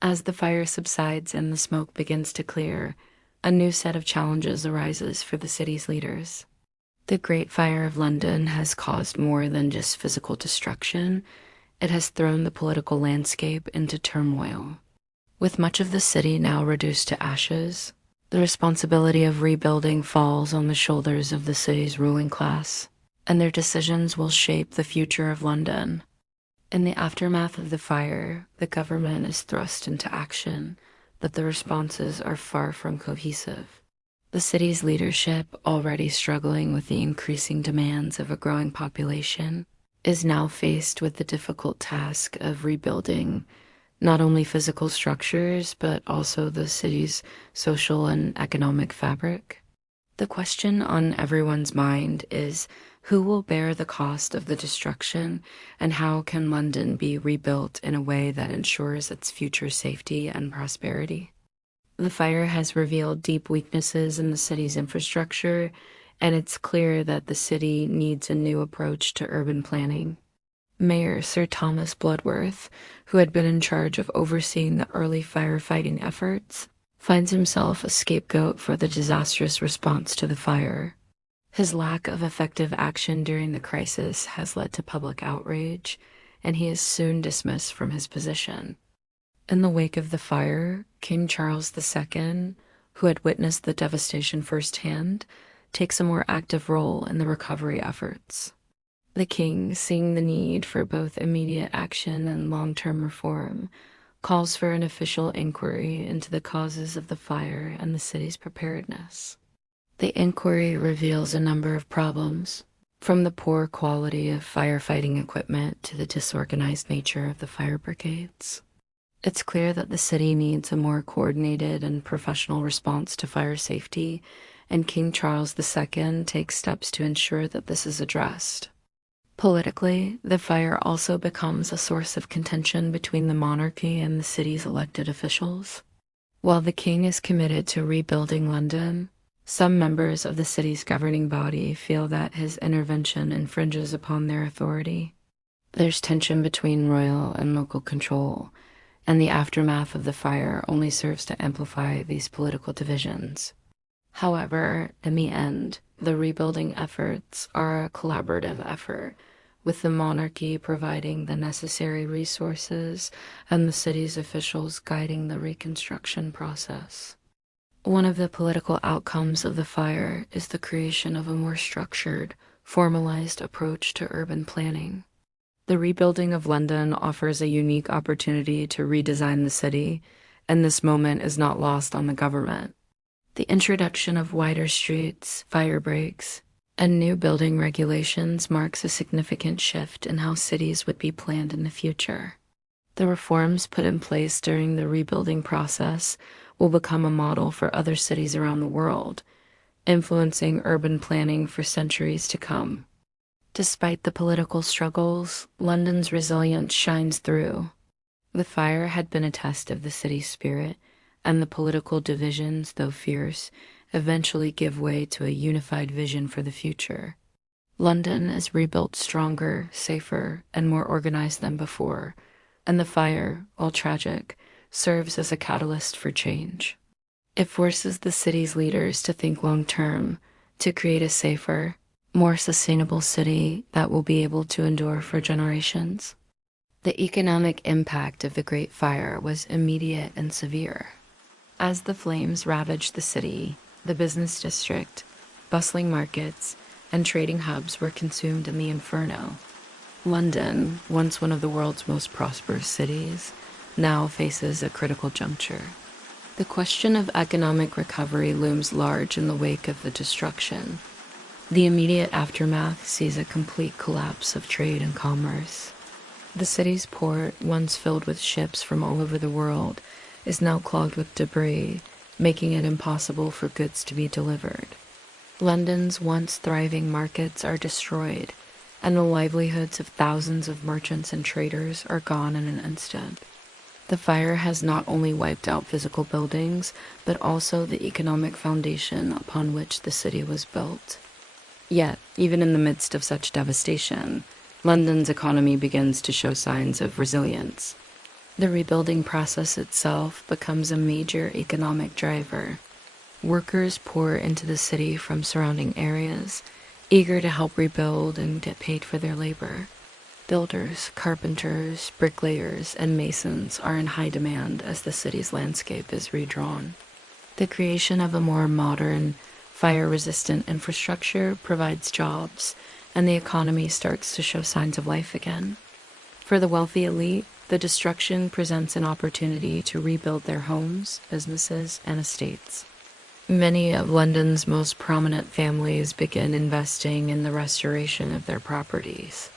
As the fire subsides and the smoke begins to clear, a new set of challenges arises for the city's leaders. The Great Fire of London has caused more than just physical destruction. It has thrown the political landscape into turmoil. With much of the city now reduced to ashes, the responsibility of rebuilding falls on the shoulders of the city's ruling class, and their decisions will shape the future of London. In the aftermath of the fire, the government is thrust into action, but the responses are far from cohesive. The city's leadership, already struggling with the increasing demands of a growing population, is now faced with the difficult task of rebuilding not only physical structures, but also the city's social and economic fabric. The question on everyone's mind is who will bear the cost of the destruction, and how can London be rebuilt in a way that ensures its future safety and prosperity? The fire has revealed deep weaknesses in the city's infrastructure, and it's clear that the city needs a new approach to urban planning. Mayor Sir Thomas Bloodworth, who had been in charge of overseeing the early firefighting efforts, finds himself a scapegoat for the disastrous response to the fire. His lack of effective action during the crisis has led to public outrage, and he is soon dismissed from his position. In the wake of the fire, King Charles II, who had witnessed the devastation firsthand, takes a more active role in the recovery efforts. The king, seeing the need for both immediate action and long-term reform, calls for an official inquiry into the causes of the fire and the city's preparedness. The inquiry reveals a number of problems, from the poor quality of firefighting equipment to the disorganized nature of the fire brigades. It's clear that the city needs a more coordinated and professional response to fire safety, and King Charles II takes steps to ensure that this is addressed. Politically, the fire also becomes a source of contention between the monarchy and the city's elected officials. While the king is committed to rebuilding London, some members of the city's governing body feel that his intervention infringes upon their authority. There's tension between royal and local control, and the aftermath of the fire only serves to amplify these political divisions. However, in the end, the rebuilding efforts are a collaborative effort, with the monarchy providing the necessary resources and the city's officials guiding the reconstruction process. One of the political outcomes of the fire is the creation of a more structured, formalized approach to urban planning. The rebuilding of London offers a unique opportunity to redesign the city, and this moment is not lost on the government. The introduction of wider streets, fire breaks, and new building regulations marks a significant shift in how cities would be planned in the future. The reforms put in place during the rebuilding process will become a model for other cities around the world, influencing urban planning for centuries to come. Despite the political struggles, London's resilience shines through. The fire had been a test of the city's spirit, and the political divisions, though fierce, eventually give way to a unified vision for the future. London is rebuilt stronger, safer, and more organized than before, and the fire, while tragic, serves as a catalyst for change. It forces the city's leaders to think long term, to create a safer, more sustainable city that will be able to endure for generations. The economic impact of the Great Fire was immediate and severe. As the flames ravaged the city, the business district, bustling markets, and trading hubs were consumed in the inferno. London, once one of the world's most prosperous cities, now faces a critical juncture. The question of economic recovery looms large in the wake of the destruction. The immediate aftermath sees a complete collapse of trade and commerce. The city's port, once filled with ships from all over the world, is now clogged with debris, making it impossible for goods to be delivered. London's once thriving markets are destroyed, and the livelihoods of thousands of merchants and traders are gone in an instant. The fire has not only wiped out physical buildings, but also the economic foundation upon which the city was built. Yet, even in the midst of such devastation, London's economy begins to show signs of resilience. The rebuilding process itself becomes a major economic driver. Workers pour into the city from surrounding areas, eager to help rebuild and get paid for their labor. Builders, carpenters, bricklayers, and masons are in high demand as the city's landscape is redrawn. The creation of a more modern, fire-resistant infrastructure provides jobs, and the economy starts to show signs of life again. For the wealthy elite, the destruction presents an opportunity to rebuild their homes, businesses, and estates. Many of London's most prominent families begin investing in the restoration of their properties.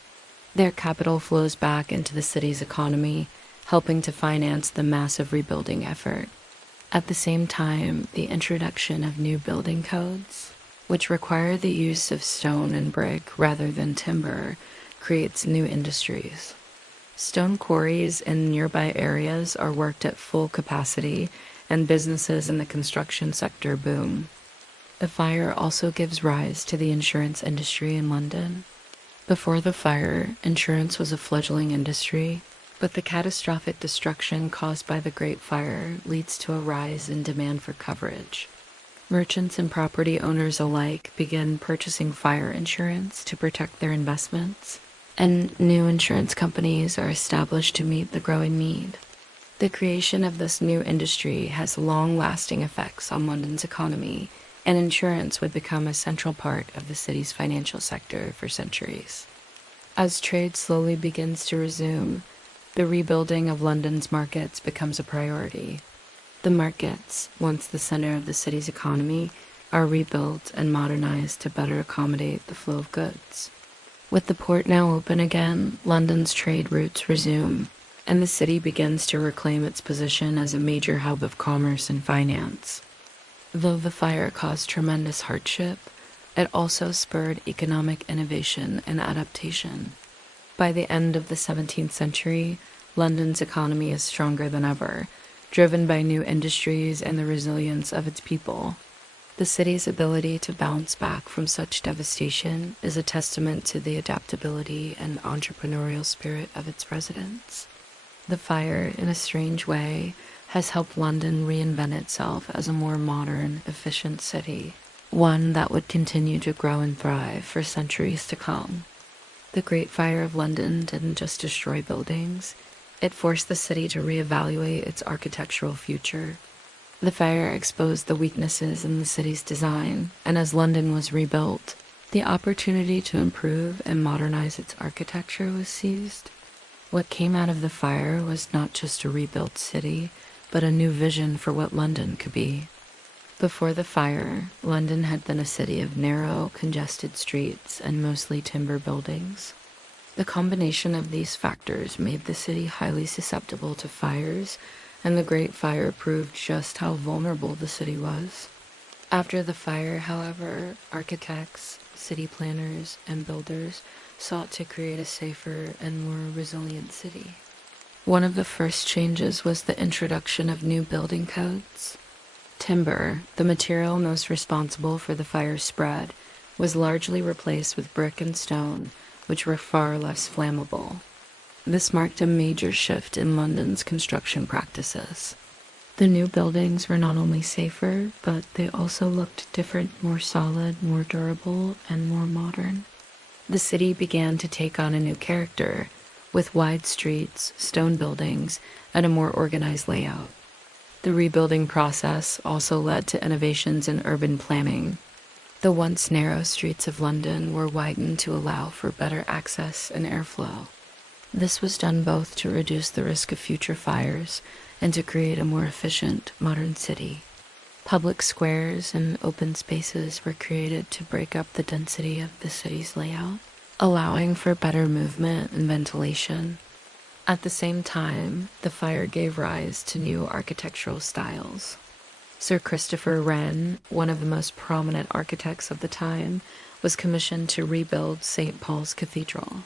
Their capital flows back into the city's economy, helping to finance the massive rebuilding effort. At the same time, the introduction of new building codes, which require the use of stone and brick rather than timber, creates new industries. Stone quarries in nearby areas are worked at full capacity, and businesses in the construction sector boom. The fire also gives rise to the insurance industry in London. Before the fire, insurance was a fledgling industry, but the catastrophic destruction caused by the Great Fire leads to a rise in demand for coverage. Merchants and property owners alike begin purchasing fire insurance to protect their investments, and new insurance companies are established to meet the growing need. The creation of this new industry has long-lasting effects on London's economy, and insurance would become a central part of the city's financial sector for centuries. As trade slowly begins to resume, the rebuilding of London's markets becomes a priority. The markets, once the center of the city's economy, are rebuilt and modernized to better accommodate the flow of goods. With the port now open again, London's trade routes resume, and the city begins to reclaim its position as a major hub of commerce and finance. Though the fire caused tremendous hardship, it also spurred economic innovation and adaptation. By the end of the 17th century, London's economy is stronger than ever, driven by new industries and the resilience of its people. The city's ability to bounce back from such devastation is a testament to the adaptability and entrepreneurial spirit of its residents. The fire, in a strange way, has helped London reinvent itself as a more modern, efficient city, one that would continue to grow and thrive for centuries to come. The Great Fire of London didn't just destroy buildings, it forced the city to reevaluate its architectural future. The fire exposed the weaknesses in the city's design, and as London was rebuilt, the opportunity to improve and modernize its architecture was seized. What came out of the fire was not just a rebuilt city, but a new vision for what London could be. Before the fire, London had been a city of narrow, congested streets and mostly timber buildings. The combination of these factors made the city highly susceptible to fires, and the Great Fire proved just how vulnerable the city was. After the fire, however, architects, city planners, and builders sought to create a safer and more resilient city. One of the first changes was the introduction of new building codes. Timber, the material most responsible for the fire's spread, was largely replaced with brick and stone, which were far less flammable. This marked a major shift in London's construction practices. The new buildings were not only safer, but they also looked different, more solid, more durable, and more modern. The city began to take on a new character, with wide streets, stone buildings, and a more organized layout. The rebuilding process also led to innovations in urban planning. The once narrow streets of London were widened to allow for better access and airflow. This was done both to reduce the risk of future fires and to create a more efficient, modern city. Public squares and open spaces were created to break up the density of the city's layout, allowing for better movement and ventilation. At the same time, the fire gave rise to new architectural styles. Sir Christopher Wren, one of the most prominent architects of the time, was commissioned to rebuild St. Paul's Cathedral.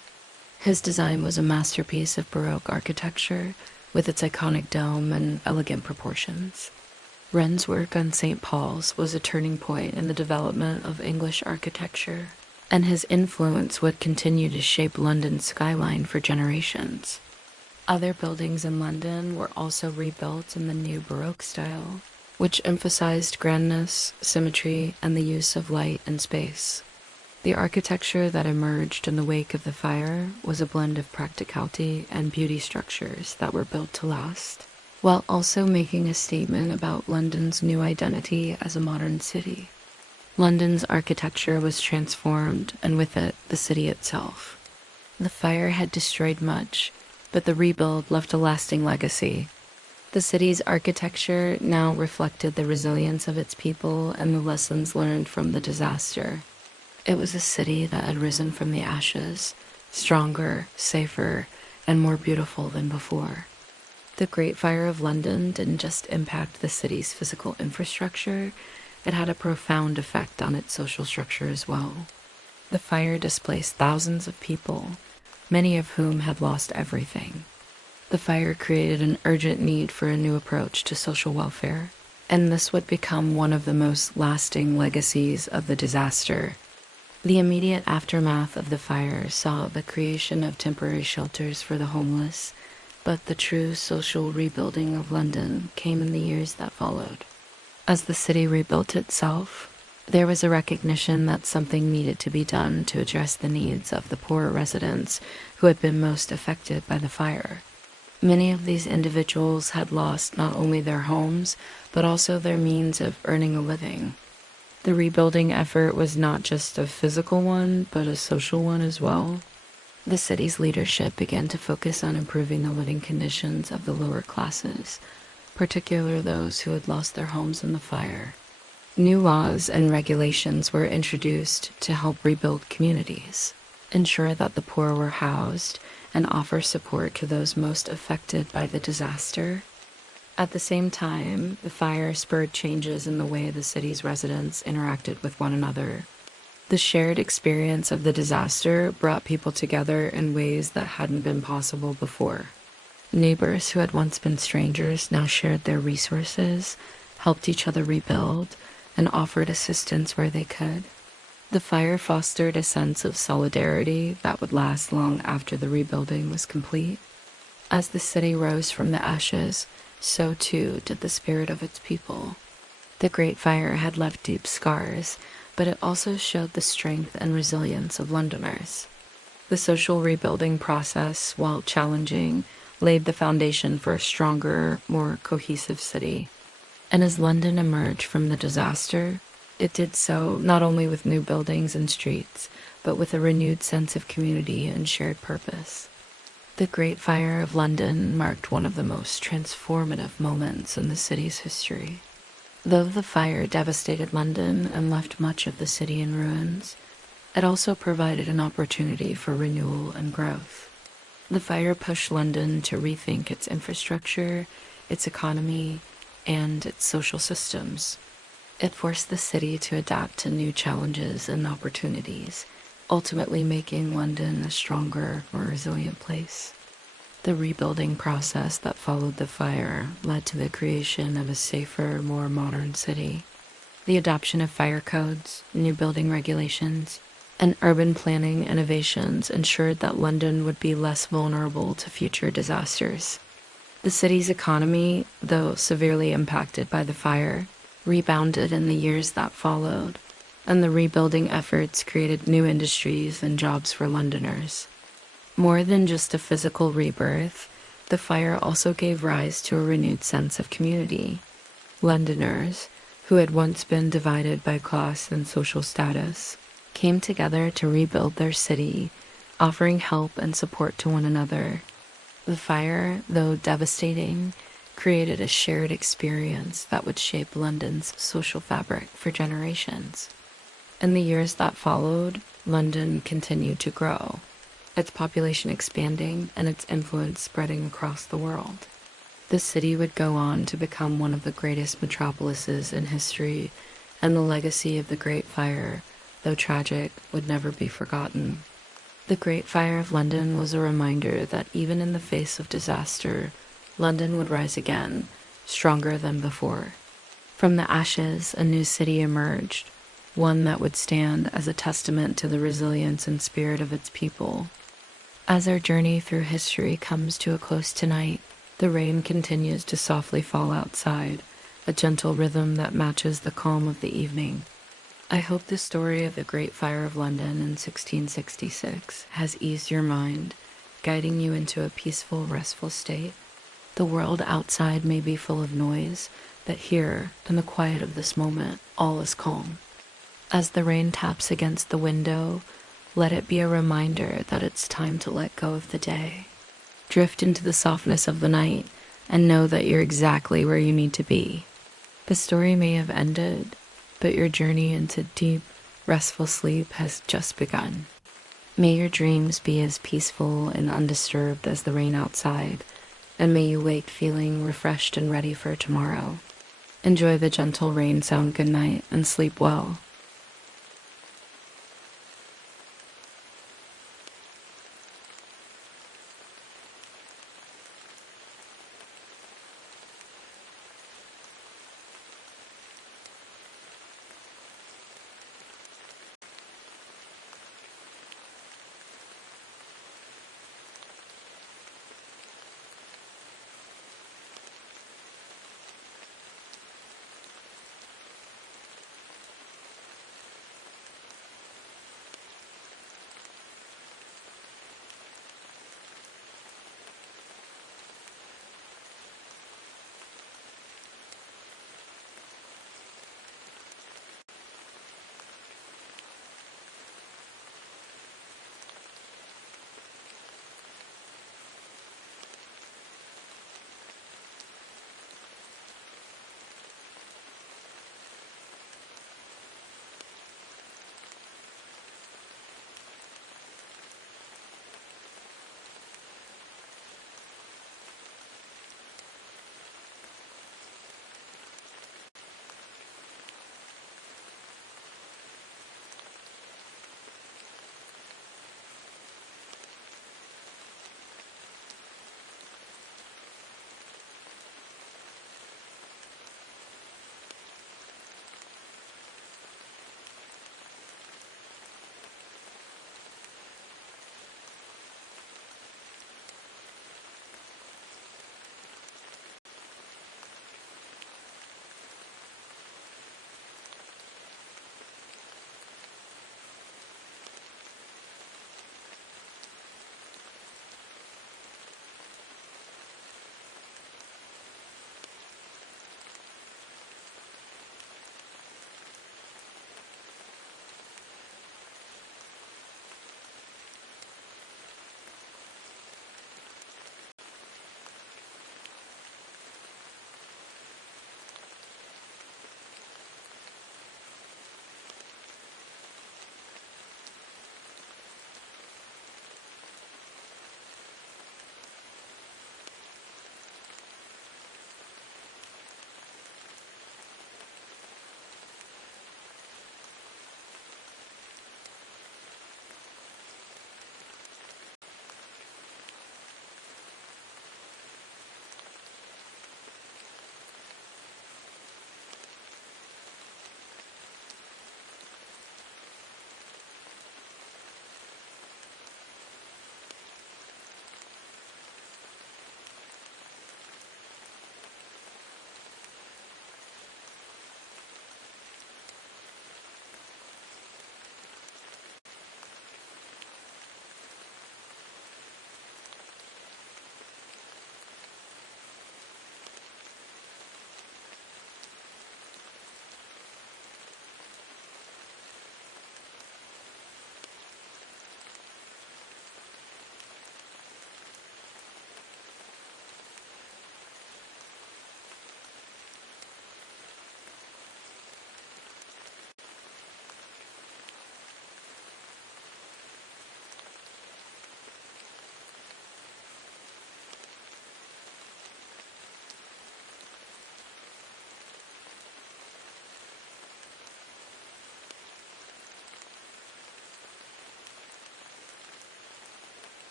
His design was a masterpiece of Baroque architecture, with its iconic dome and elegant proportions. Wren's work on St. Paul's was a turning point in the development of English architecture, and his influence would continue to shape London's skyline for generations. Other buildings in London were also rebuilt in the new Baroque style, which emphasized grandness, symmetry, and the use of light and space. The architecture that emerged in the wake of the fire was a blend of practicality and beauty structures that were built to last, while also making a statement about London's new identity as a modern city. London's architecture was transformed, and with it, the city itself. The fire had destroyed much, but the rebuild left a lasting legacy. The city's architecture now reflected the resilience of its people and the lessons learned from the disaster. It was a city that had risen from the ashes, stronger, safer, and more beautiful than before. The Great Fire of London didn't just impact the city's physical infrastructure, it had a profound effect on its social structure as well. The fire displaced thousands of people, many of whom had lost everything. The fire created an urgent need for a new approach to social welfare, and this would become one of the most lasting legacies of the disaster. The immediate aftermath of the fire saw the creation of temporary shelters for the homeless, but the true social rebuilding of London came in the years that followed. As the city rebuilt itself, there was a recognition that something needed to be done to address the needs of the poorer residents who had been most affected by the fire. Many of these individuals had lost not only their homes, but also their means of earning a living. The rebuilding effort was not just a physical one, but a social one as well. The city's leadership began to focus on improving the living conditions of the lower classes, particularly those who had lost their homes in the fire. New laws and regulations were introduced to help rebuild communities, ensure that the poor were housed, and offer support to those most affected by the disaster. At the same time, the fire spurred changes in the way the city's residents interacted with one another. The shared experience of the disaster brought people together in ways that hadn't been possible before. Neighbors who had once been strangers now shared their resources, helped each other rebuild, and offered assistance where they could. The fire fostered a sense of solidarity that would last long after the rebuilding was complete. As the city rose from the ashes, so too did the spirit of its people. The Great Fire had left deep scars, but it also showed the strength and resilience of Londoners. The social rebuilding process, while challenging, laid the foundation for a stronger, more cohesive city. And as London emerged from the disaster, it did so not only with new buildings and streets, but with a renewed sense of community and shared purpose. The Great Fire of London marked one of the most transformative moments in the city's history. Though the fire devastated London and left much of the city in ruins, it also provided an opportunity for renewal and growth. The fire pushed London to rethink its infrastructure, its economy, and its social systems. It forced the city to adapt to new challenges and opportunities, ultimately making London a stronger, more resilient place. The rebuilding process that followed the fire led to the creation of a safer, more modern city. The adoption of fire codes, new building regulations, and urban planning innovations ensured that London would be less vulnerable to future disasters. The city's economy, though severely impacted by the fire, rebounded in the years that followed, and the rebuilding efforts created new industries and jobs for Londoners. More than just a physical rebirth, the fire also gave rise to a renewed sense of community. Londoners, who had once been divided by class and social status, came together to rebuild their city, offering help and support to one another. The fire, though devastating, created a shared experience that would shape London's social fabric for generations. In the years that followed, London continued to grow, its population expanding and its influence spreading across the world. The city would go on to become one of the greatest metropolises in history, and the legacy of the Great Fire, though tragic, would never be forgotten. The Great Fire of London was a reminder that even in the face of disaster, London would rise again, stronger than before. From the ashes, a new city emerged, one that would stand as a testament to the resilience and spirit of its people. As our journey through history comes to a close tonight, the rain continues to softly fall outside, a gentle rhythm that matches the calm of the evening. I hope the story of the Great Fire of London in 1666 has eased your mind, guiding you into a peaceful, restful state. The world outside may be full of noise, but here, in the quiet of this moment, all is calm. As the rain taps against the window, let it be a reminder that it's time to let go of the day. Drift into the softness of the night and know that you're exactly where you need to be. The story may have ended, but your journey into deep, restful sleep has just begun. May your dreams be as peaceful and undisturbed as the rain outside, and may you wake feeling refreshed and ready for tomorrow. Enjoy the gentle rain sound goodnight and sleep well.